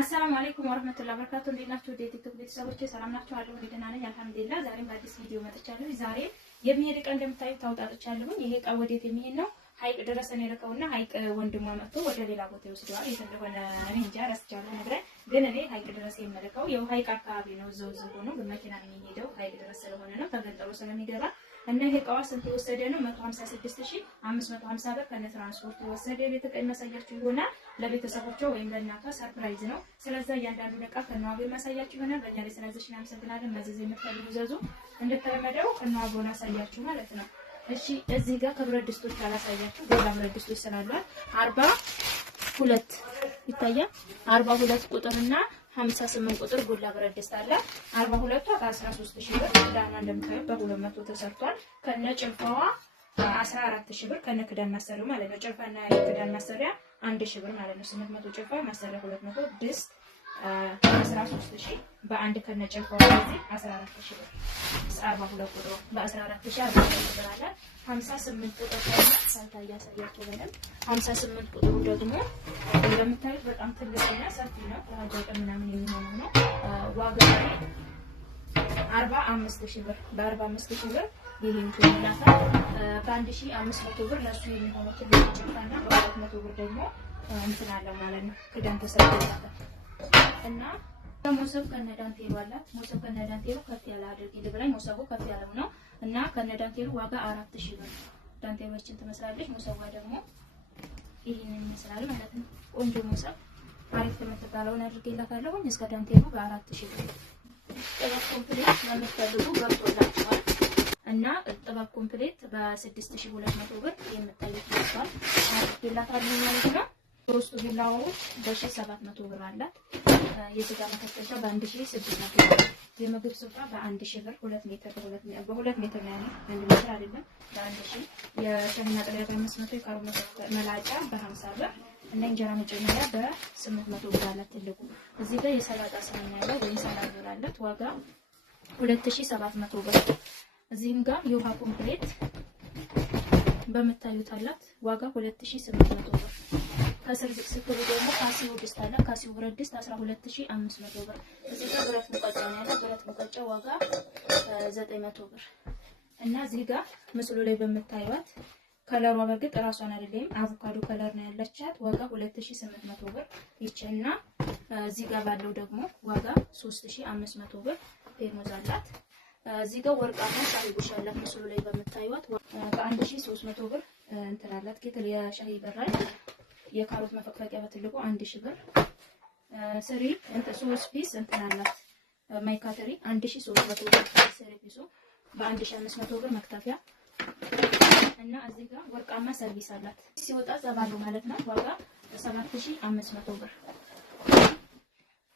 አሰላሙ አለይኩም ወራህመቱላሂ ወበረካቱ። እንዴት ናችሁ? ቲክቶክ ቤተሰቦቼ ሰላም ናችሁ? አለሁ ደህና ነኝ አልሐምዱሊላህ። ዛሬም በአዲስ ቪዲዮ መጥቻለሁ። ዛሬ የሚሄድ ዕቃ እንደምታዩት ታውጣጥቻለሁ። ይሄ ዕቃ ወዴት የሚሄድ ነው? ሀይቅ ድረስ ነው የልከውና ሀይቅ ወንድሟ መጥቶ ወደ ሌላ ቦታ ይወስደዋል። የት እንደሆነ እኔ እንጃ ረስቻለሁ ነግረኝ፣ ግን እኔ ሀይቅ ድረስ የምልከው ያው ሀይቅ አካባቢ ነው። እዛው ሆኖ በመኪና ነው የሚሄደው። ሀይቅ ድረስ ስለሆነ ነው ተገንጥሎ ስለሚገባ እና ይሄ ዕቃዋ ስንት የወሰደ ነው? 156550 ብር ከነ ትራንስፖርት የወሰደ። ቤት ዕቃ የሚያሳያችሁ ይሆናል ለቤተሰቦቿ ወይም ለእናቷ ሰርፕራይዝ ነው። ስለዚህ እያንዳንዱን ዕቃ ከነዋጋው የሚያሳያችሁ ይሆናል። በእኛ ላይ ስለዚህ እናመሰግናለን። ማዘዝ የምትፈልጉ ዘዙ። እንደተለመደው ከነዋጋው ላሳያችሁ ማለት ነው። እሺ እዚህ ጋር ከብረት ድስቶች አላሳያችሁ። ሌላ ብረት ድስቶች ስላሏል 42 ይታያል። 42 ቁጥርና 58 ቁጥር ጎላ ብረት ድስት አለ። 42ቷ በ13000 ብር ዳና እንደምታዩት በ200 ተሰርቷል። ከነ ጭልፋዋ 14000 ብር ከነ ክዳን ማሰሪያው ማለት ነው። ጭልፋና ክዳን ማሰሪያ 1000 ብር ማለት ነው። 800 ጭልፋ ማሰሪያ 200 ድስት 13000 በአንድ ከነ ጭልፋዋ ማለት 14000 ብር 42 ቁጥሩ በ14000 42 ብር አለ። 58 ቁጥር ደግሞ ሳልታ ያሳያችሁ በለም 58 ቁጥሩ ደግሞ እንደምታዩት በጣም ትልቅና ሰፊ ነው። ለሀጃ ምናምን የሚሆነው ነው። ዋጋው 45000 ብር በ45000 ብር ይሄን ትላታ በ1500 ብር ለሱ የሚሆነው ትልቅ ጭልፋና በ200 ብር ደግሞ እንትን አለ ማለት ነው። ክዳን ተሰርቶላታል እና ሞሰብ ከነዳንቴሉ አላት። ሞሰብ ከነዳንቴሉ ከፍ ያለ አድርጊ ልብላኝ። ሞሰቡ ከፍ ያለው ነው እና ከነዳንቴሉ ዋጋ 4000 ብር። ዳንቴሎችን ትመስላለች። ሞሰቧ ደግሞ ይሄንን ይመስላል ማለት ነው። ቆንጆ ሞሰብ አሪፍ የምትባለውን አድርጌላታለሁ። እስከ ዳንቴሉ በ4000 ብር። ጥበብ ኮምፕሌት ለምትፈልጉ ገብቶላችኋል እና ጥበብ ኮምፕሌት በ6200 ብር የምታዩት ይመስላል አድርጌላታለሁ ማለት ነው። ሶስቱ ቢላዎች በ1700 ብር አላት። የስጋ መከተሻ በ1600 ብር፣ የምግብ ስፍራ በ1000 ብር 2 ሜትር በ2 ሜትር ነው ያለው 1 ሜትር አይደለም በ1000። የሻይ ማጥለያ በ500፣ የካሮት መላጫ በ50 ብር እና እንጀራ መጨመሪያ በ800 ብር አላት። ትልቁ እዚህ ጋር የሰላጣ ሳህን ያለው ወይ ሰላጣ ብር አላት። ዋጋ 2700 ብር። እዚህም ጋር የውሃ ኮምፕሌት በመታዩት አላት። ዋጋ 2800 ብር። ከስር ስትሉ ደግሞ ካሲው ድስት አለ። ካሲው ብረት ድስት 12500 ብር። እዚህ ጋር ብረት ሙቀጫ ነው ያለው። ብረት ሙቀጫ ዋጋ 900 ብር እና እዚህ ጋር ምስሉ ላይ በመታዩት ከለሯ በርግጥ ራሷን አይደለም አቮካዶ ከለር ነው ያለቻት። ዋጋ 2800 ብር ይችና እዚህ ጋር ባለው ደግሞ ዋጋ 3500 ብር ፌርሙዝ አላት። እዚህ ጋር ወርቃማ ሻሂ ቡሽ አላት። ምስሉ ላይ በመታዩት በ1300 ብር እንትን አላት። ኬትል የሻሂ በራል የካሮት መፈቅፈቂያ በትልቁ 1000 ብር። ስሪ እንት 3 ፒስ እንትን አላት። ማይካተሪ 1300 ብር ስሪ ፒሱ በ1500 ብር መክተፊያ እና እዚህ ጋር ወርቃማ ሰርቪስ አላት። ሲወጣ ዘባሉ ማለት ነው። ዋጋ 7500 ብር።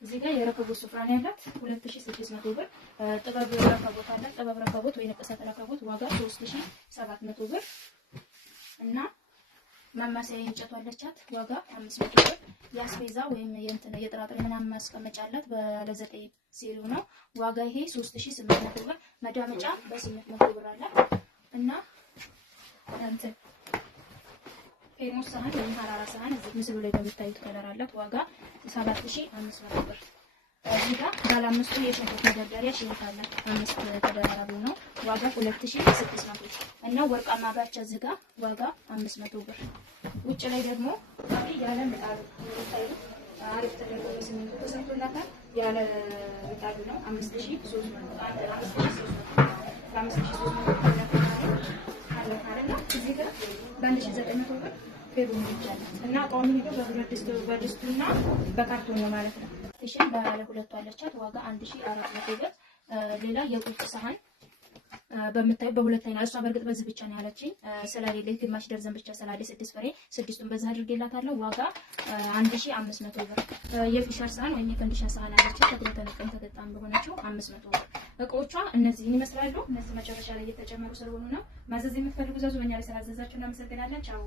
እዚህ ጋር የረከቦት ስፍራ ነው ያላት 2600 ብር። ጥበብ ረከቦት አላት። ጥበብ ረከቦት ወይ ነቀሰት ረከቦት ዋጋ 3700 ብር እና ማማሰያ እንጨት አለቻት። ዋጋ 500 ብር። ያስቤዛ ወይም የጥራጥሬ ምናምን ማስቀመጫ አላት። በ9 ሴሪ ነው ዋጋ ይሄ 3800 ብር። መዳመጫ በ800 ብር አላት እና እንትን ፌርሙስ ሳህን ወይም ሀራራ ሳህን እዚህ ምስሉ ላይ በምታዩት ከለር አላት። ዋጋ 7500 ብር። እዚህ ጋር ባለ አምስቱ የሽንኩርት መደርደሪያ ሽንኩርት አላት። 5 ተደራራቢ ነው። ዋጋ 2600 እና ወርቃማ ባቻ እዚህ ጋር ዋጋ 500 ብር። ውጭ ላይ ደግሞ ያለ ምጣድ ነው። አሪፍ ተደርጎ በስሚንቶ ተሰርቶላታል። ያለ ምጣድ ነው 5300 እዚህ ጋር በ1900 ብር ፌርሙዝ ይቻላል እና ቋሚ ሄዶ በድስቱና በካርቶን ነው ማለት ነው። እሺ ባለ ሁለቱ አለቻት። ዋጋ 1400 ብር። ሌላ የቁርጥ ሳህን በመታዩ በሁለት አይና እሷ በርግጥ በዚህ ብቻ ነው ያለችኝ ስለሌለ ግማሽ ደርዘን ብቻ ስላለ 6 ፍሬ 6ቱን በዛ አድርጌላታለሁ። ዋጋ 1500 ብር። የፊሸር ሳህን ወይም የፈንዲሻ ሳህን አለቻት። ተቆጣጣን ተገጣም በሆነችው 500 ብር። እቃዎቿ እነዚህን ይመስላሉ። እነዚህ መጨረሻ ላይ እየተጨመሩ ስለሆኑ ነው። ማዘዝ የምትፈልጉ ዘዙ። በእኛ ላይ ስላዘዛችሁ እናመሰግናለን። ቻው